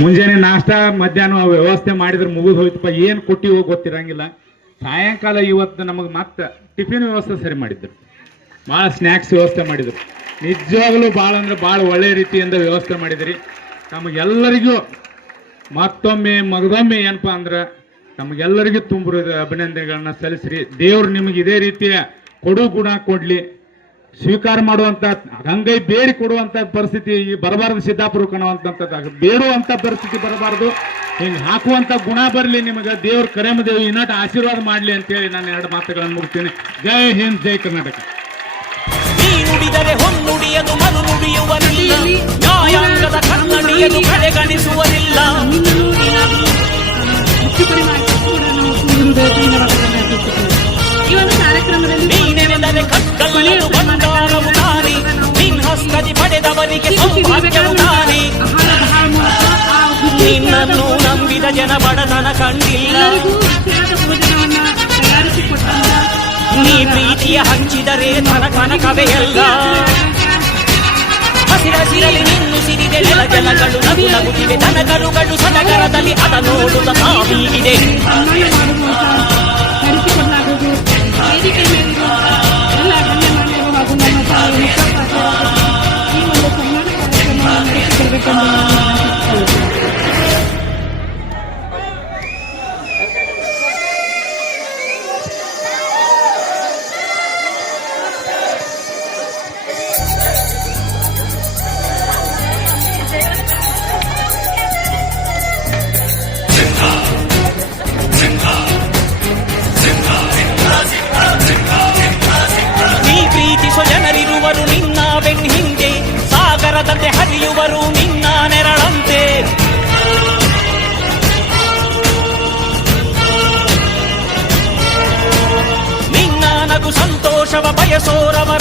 ಮುಂಜಾನೆ ನಾಷ್ಟ, ಮಧ್ಯಾಹ್ನ ವ್ಯವಸ್ಥೆ ಮಾಡಿದ್ರೆ ಮುಗಿದು ಹೋಯ್ತಪ್ಪ. ಏನು ಕೊಟ್ಟಿ ಹೋಗಿ ಗೊತ್ತಿರಂಗಿಲ್ಲ. ಸಾಯಂಕಾಲ ಇವತ್ತು ನಮಗೆ ಮತ್ತೆ ಟಿಫಿನ್ ವ್ಯವಸ್ಥೆ ಸರಿ ಮಾಡಿದ್ರು. ಭಾಳ ಸ್ನ್ಯಾಕ್ಸ್ ವ್ಯವಸ್ಥೆ ಮಾಡಿದ್ರು. ನಿಜವಾಗ್ಲೂ ಭಾಳ ಅಂದ್ರೆ ಭಾಳ ಒಳ್ಳೆ ರೀತಿಯಿಂದ ವ್ಯವಸ್ಥೆ ಮಾಡಿದ್ರಿ. ನಮಗೆಲ್ಲರಿಗೂ ಮತ್ತೊಮ್ಮೆ, ಮಗದೊಮ್ಮೆ ಏನಪ್ಪ ಅಂದ್ರೆ ನಮಗೆಲ್ಲರಿಗೂ ತುಂಬ ಅಭಿನಂದನೆಗಳನ್ನ ಸಲ್ಲಿಸ್ರಿ. ದೇವ್ರು ನಿಮಗೆ ಇದೇ ರೀತಿಯ ಕೊಡು ಗುಣ ಕೊಡ್ಲಿ. ಸ್ವೀಕಾರ ಮಾಡುವಂತ ಗಂಗೈ ಬೇಡಿ ಕೊಡುವಂತ ಪರಿಸ್ಥಿತಿ ಈ ಬರಬಾರದು ಸಿದ್ದಾಪುರ ಕಾಣುವಂತದ್ದು ಬೇಡುವಂತ ಪರಿಸ್ಥಿತಿ ಬರಬಾರದು. ಹಿಂಗ್ ಹಾಕುವಂತ ಗುಣ ಬರಲಿ ನಿಮಗೆ. ದೇವ್ರ ಕರೆಮ ದೇವ್ ಇನ್ನಟ ಆಶೀರ್ವಾದ ಮಾಡ್ಲಿ ಅಂತೇಳಿ ನಾನು ಎರಡು ಮಾತುಗಳನ್ನು ಮುಗ್ತೀನಿ. ಜೈ ಹಿಂದ್, ಜೈ ಕರ್ನಾಟಕ. ನೀ ನುಡಿದರೆ ನಿನ್ ಹಸ್ತದಿ ಪಡೆದವರಿಗೆ ಸೌಭಾಗ್ಯವು ತಾನೆ ಆಹಾರ ಬಹಳ ಮೂಲಕ ಆ ಗುರು ನಿನ್ನನ್ನು ನಂಬಿದ ಜನ ಬಡತನ ಕಂಡಿಲ್ಲ ಎಲ್ಲರಿಗೂ ರುಚಿಯಾದ ಭೋಜನವನ್ನ ತಯಾರಿಸಿಕೊಟ್ಟಂತ ನೀ ಪ್ರೀತಿಯ ಹಂಚಿದರೆ ಧನ ಕನಕವೇ ಎಲ್ಲ ಹಸಿರಸಿರಲಿ ನಿನ್ನು ಸಿರಿದೆ ನೆಲ ಜಲಗಳು ನಗು ನಗುತ್ತಿವೆ ದನಕರುಗಳು ಸಡಗರದಲ್ಲಿ ಅದ ನೋಡುತ್ತ ತಾವೀಗಿದೆ Thank you. ಹರಿಯುವರು ನಿನ್ನ ನೆರಳಂತೆ ನಿನ್ನ ನಗು ಸಂತೋಷವ ಬಯಸೋರವ